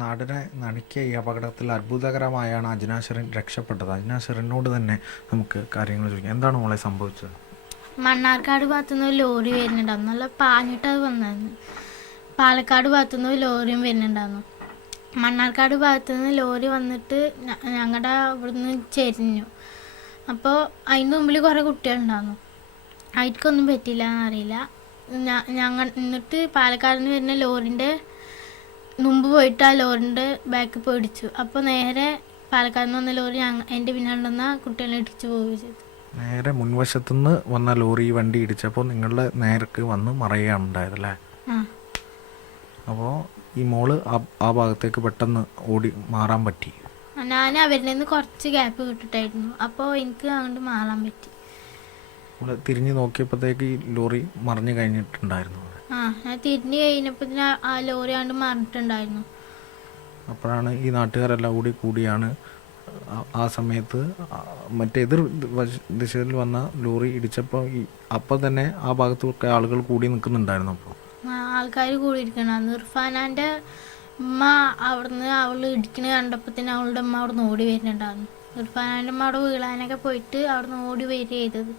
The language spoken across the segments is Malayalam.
നാടിനെ നടുക്കിയ ഈ അപകടത്തിൽ അത്ഭുതകരമായാണ് അജ്ന ഷെറിൻ രക്ഷപ്പെട്ടത്. അജ്ന ഷെറിനോട് തന്നെ നമുക്ക് കാര്യങ്ങൾ ചോദിക്കാം. എന്താണ് മോളെ സംഭവിച്ചത്? മണ്ണാർക്കാട് ഭാഗത്തുനിന്ന് ഒരു ലോറി വരുന്നുണ്ടായിരുന്നു. നല്ല പാഞ്ഞിട്ടത് വന്നായിരുന്നു. പാലക്കാട് ഭാഗത്തുനിന്ന് ഒരു ലോറിയും വരുന്നുണ്ടായിരുന്നു. മണ്ണാർക്കാട് ഭാഗത്തുനിന്ന് ലോറി വന്നിട്ട് ഞങ്ങളുടെ ഇവിടുന്ന് ചെരിഞ്ഞു. അപ്പോൾ അതിൻ്റെ മുമ്പിൽ കുറേ കുട്ടികളുണ്ടായിരുന്നു. അവർക്കൊന്നും പറ്റില്ല എന്നറിയില്ല. എന്നിട്ട് പാലക്കാട് നിന്ന് വരുന്ന ലോറിൻ്റെ മുമ്പ് പോയിട്ട് ആ ലോറിൻ്റെ ബാക്ക് പോയി ഇടിച്ചു. അപ്പോൾ നേരെ പാലക്കാട് നിന്ന് വന്ന ലോറി എൻ്റെ പിന്നാലെ കുട്ടികളെ ഇടിച്ചു പോവുകയും ചെയ്തു. നേരെ മുൻവശത്തുനിന്ന് വന്ന ലോറി വണ്ടി ഇടിച്ചപ്പോൾ നിങ്ങളുടെ നേർക്ക് വന്ന് മറയുകയാണ് ഉണ്ടായതല്ലേ? അപ്പോൾ ഈ മോള് ആ ഭാഗത്തേക്ക് പെട്ടെന്ന് ഓടി മാറാൻ പറ്റി? ഞാൻ അവരിൽ നിന്ന് കുറച്ച് ഗ്യാപ്പ് കിട്ടിട്ടായിരുന്നു. അപ്പോൾ എനിക്ക് അങ്ങോട്ട് മാറാൻ പറ്റി. തിരിഞ്ഞു നോക്കിയപ്പോഴത്തേക്ക് ഈ ലോറി മറിഞ്ഞു കഴിഞ്ഞിട്ടുണ്ടായിരുന്നു. ഞാൻ തിരിഞ്ഞു കഴിഞ്ഞപ്പോൾ ആ ലോറി ആണ്ട് മറിഞ്ഞിട്ടുണ്ടായിരുന്നു. അപ്പോഴാണ് ഈ നാട്ടുകാരെല്ലാം കൂടിയാണ് ആ സമയത്ത് മറ്റേ എതിർ ദിശയിൽ വന്ന ലോറി ഇടിച്ചപ്പോൾ അപ്പം തന്നെ ആ ഭാഗത്തൊക്കെ ആളുകൾ കൂടി നിൽക്കുന്നുണ്ടായിരുന്നു. അപ്പോൾ ആൾക്കാർ കൂടിയിരിക്കണം. ഇർഫാനാൻ്റെ ഉമ്മ അവിടുന്ന് അവൾ ഇടിക്കണ കണ്ടപ്പോൾ തന്നെ അവളുടെ അമ്മ അവിടെ നിന്ന് ഓടി വരുന്നുണ്ടായിരുന്നു. ഇർഫാനാൻ്റെ അമ്മ അവിടെ വീഴാനൊക്കെ പോയിട്ട് അവിടെ നിന്ന് ഓടി വരിക ചെയ്തത്.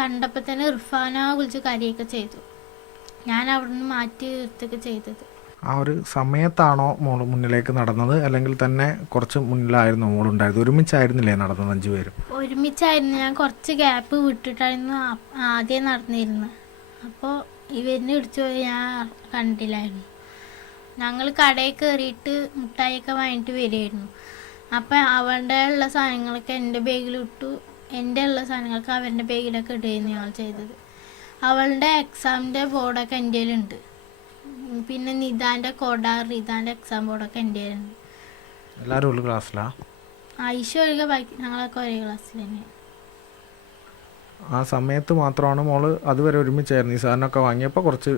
കണ്ടപ്പോൾ തന്നെ ഇർഫാന വിളിച്ച് കരയൊക്കെ ചെയ്തു. ഞാൻ അവിടെ നിന്ന് മാറ്റി നിർത്തുകയൊക്കെ ചെയ്തത്. ആ ഒരു സമയത്താണോ മോള് മുന്നിലേക്ക് നടന്നത്, അല്ലെങ്കിൽ തന്നെ കുറച്ച് മുന്നിലായിരുന്നു മോളുണ്ടായത്? ഒരുമിച്ചായിരുന്നില്ലേ നടന്നത്? 5 പേരും ഒരുമിച്ചായിരുന്നു. ഞാൻ കുറച്ച് ഗ്യാപ്പ് വിട്ടിട്ടായിരുന്നു ആദ്യം നടന്നിരുന്നത്. അപ്പോൾ ഇവരിനെ ഇടിച്ചു പോയി ഞാൻ കണ്ടില്ലായിരുന്നു. ഞങ്ങൾ കടയിൽ കയറിയിട്ട് മുട്ടായിയൊക്കെ വാങ്ങിയിട്ട് വരികയായിരുന്നു. അപ്പം അവളുടെ ഉള്ള സാധനങ്ങളൊക്കെ എൻ്റെ ബാഗിലിട്ടു. എൻ്റെ ഉള്ള സാധനങ്ങളൊക്കെ അവരുടെ ബാഗിലൊക്കെ ഇടുകയായിരുന്നു ഞങ്ങൾ ചെയ്തത്. അവളുടെ എക്സാമിൻ്റെ ബോർഡൊക്കെ എൻ്റെ കയ്യിലുണ്ട്. പിന്നെ നിതാൻ്റെ റിതാൻ്റെ എക്സാം ബോർഡൊക്കെ എൻ്റെ കയ്യിലുണ്ട്. എല്ലാവരും ഒരു ക്ലാസ്സിലാണ്? ഐഷ ഒഴികെ ബാക്കി ഞങ്ങളൊക്കെ ഒരേ ക്ലാസ്സിൽ തന്നെയാണ്. ആ സമയത്ത് മാത്രമാണ് മോള് അതുവരെ ഒരുമിച്ചായിരുന്നു. ഈ സാധനമൊക്കെ വാങ്ങിയപ്പോൾ കുറച്ച്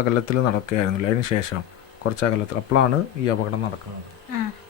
അകലത്തിൽ നടക്കുകയായിരുന്നില്ല. അതിന് ശേഷം കുറച്ച് അകലത്തിൽ അപ്പോഴാണ് ഈ അപകടം നടക്കുന്നത്.